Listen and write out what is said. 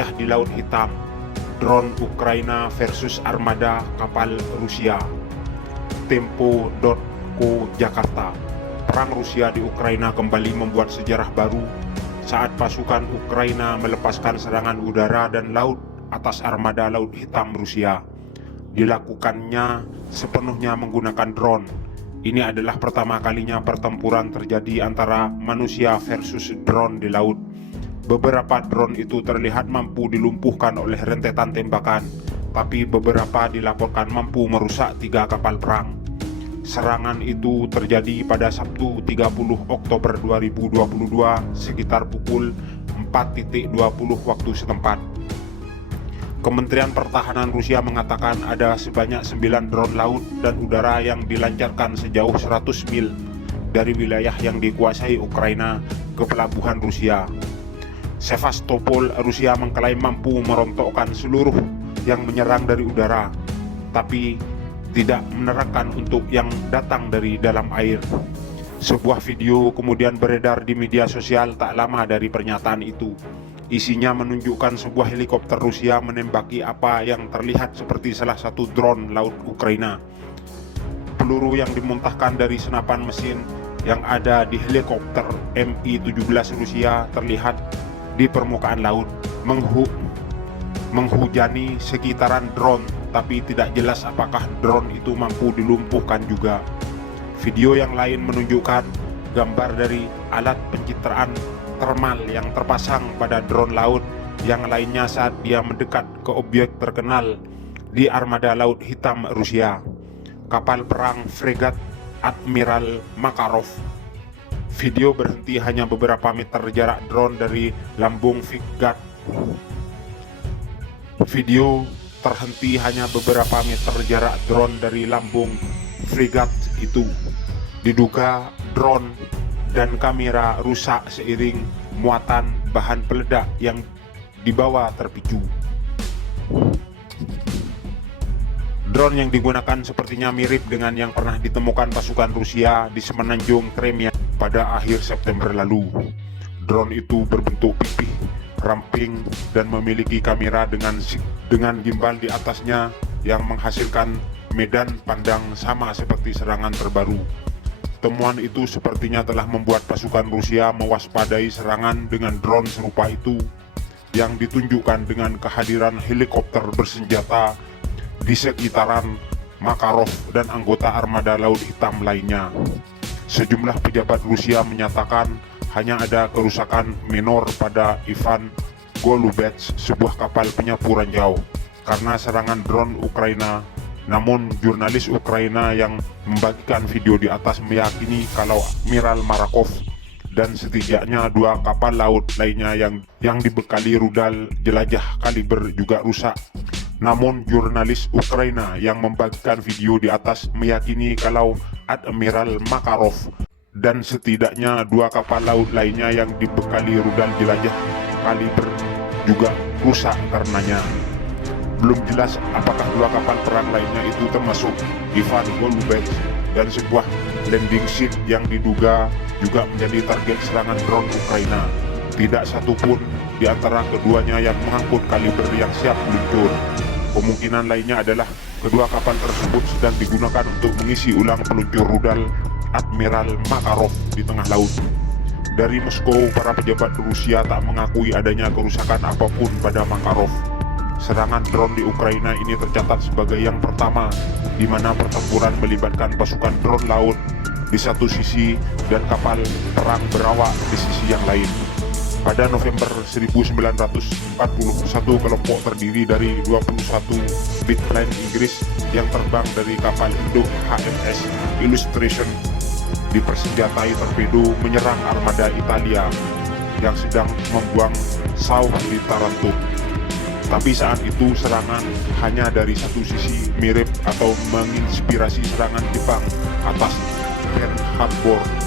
pecah di Laut Hitam. Drone Ukraina versus armada kapal Rusia. Tempo.co Jakarta. Perang Rusia di Ukraina kembali membuat sejarah baru saat pasukan Ukraina melepaskan serangan udara dan laut atas armada Laut Hitam Rusia. Dilakukannya sepenuhnya menggunakan drone. Ini adalah pertama kalinya pertempuran terjadi antara manusia versus drone di laut. Beberapa drone itu terlihat mampu dilumpuhkan oleh rentetan tembakan, tapi beberapa dilaporkan mampu merusak 3 kapal perang. Serangan itu terjadi pada Sabtu 30 Oktober 2022 sekitar pukul 4.20 waktu setempat. Kementerian Pertahanan Rusia mengatakan ada sebanyak 9 drone laut dan udara yang dilancarkan sejauh 100 mil dari wilayah yang dikuasai Ukraina ke pelabuhan Rusia. Sevastopol, Rusia mengklaim mampu merontokkan seluruh yang menyerang dari udara, tapi tidak menerangkan untuk yang datang dari dalam air. Sebuah video kemudian beredar di media sosial tak lama dari pernyataan itu. Isinya menunjukkan sebuah helikopter Rusia menembaki apa yang terlihat seperti salah satu drone laut Ukraina. Peluru yang dimuntahkan dari senapan mesin yang ada di helikopter Mi-17 Rusia terlihat di permukaan laut menghujani sekitaran drone, tapi tidak jelas apakah drone itu mampu dilumpuhkan juga. Video yang lain menunjukkan gambar dari alat pencitraan termal yang terpasang pada drone laut yang lainnya saat dia mendekat ke objek terkenal di armada Laut Hitam Rusia, kapal perang fregat Admiral Makarov. Video berhenti hanya beberapa meter jarak drone dari lambung fregat. Video terhenti hanya beberapa meter jarak drone dari lambung fregat itu. Diduga drone dan kamera rusak seiring muatan bahan peledak yang dibawa terpicu. Drone yang digunakan sepertinya mirip dengan yang pernah ditemukan pasukan Rusia di semenanjung Crimea pada akhir September lalu. Drone itu berbentuk pipih, ramping, dan memiliki kamera dengan gimbal di atasnya yang menghasilkan medan pandang sama seperti serangan terbaru. Temuan itu sepertinya telah membuat pasukan Rusia mewaspadai serangan dengan drone serupa itu yang ditunjukkan dengan kehadiran helikopter bersenjata di sekitaran Makarov dan anggota armada Laut Hitam lainnya. Sejumlah pejabat Rusia menyatakan hanya ada kerusakan minor pada Ivan Golubets, sebuah kapal penyapu ranjau, karena serangan drone Ukraina. Namun jurnalis Ukraina yang membagikan video di atas meyakini kalau Admiral Marakov dan setidaknya 2 kapal laut lainnya yang dibekali rudal jelajah kaliber juga rusak. Namun jurnalis Ukraina yang membagikan video di atas meyakini kalau Admiral Makarov dan setidaknya 2 kapal laut lainnya yang dibekali rudal jelajah kaliber juga rusak karenanya. Belum jelas apakah 2 kapal perang lainnya itu termasuk Ivan Golubets dan sebuah landing ship yang diduga juga menjadi target serangan drone Ukraina. Tidak satupun di antara keduanya yang mengangkut kaliber yang siap meluncur. Kemungkinan lainnya adalah kedua kapal tersebut sedang digunakan untuk mengisi ulang peluncur rudal Admiral Makarov di tengah laut. Dari Moskow, para pejabat Rusia tak mengakui adanya kerusakan apapun pada Makarov. Serangan drone di Ukraina ini tercatat sebagai yang pertama di mana pertempuran melibatkan pasukan drone laut di satu sisi dan kapal perang berawak di sisi yang lain. Pada November 1941, kelompok terdiri dari 21 biplane Inggris yang terbang dari kapal induk HMS Illustration dipersenjatai torpedo menyerang armada Italia yang sedang membuang sauh di Taranto. Tapi saat itu serangan hanya dari satu sisi, mirip atau menginspirasi serangan Jepang atas Pearl Harbor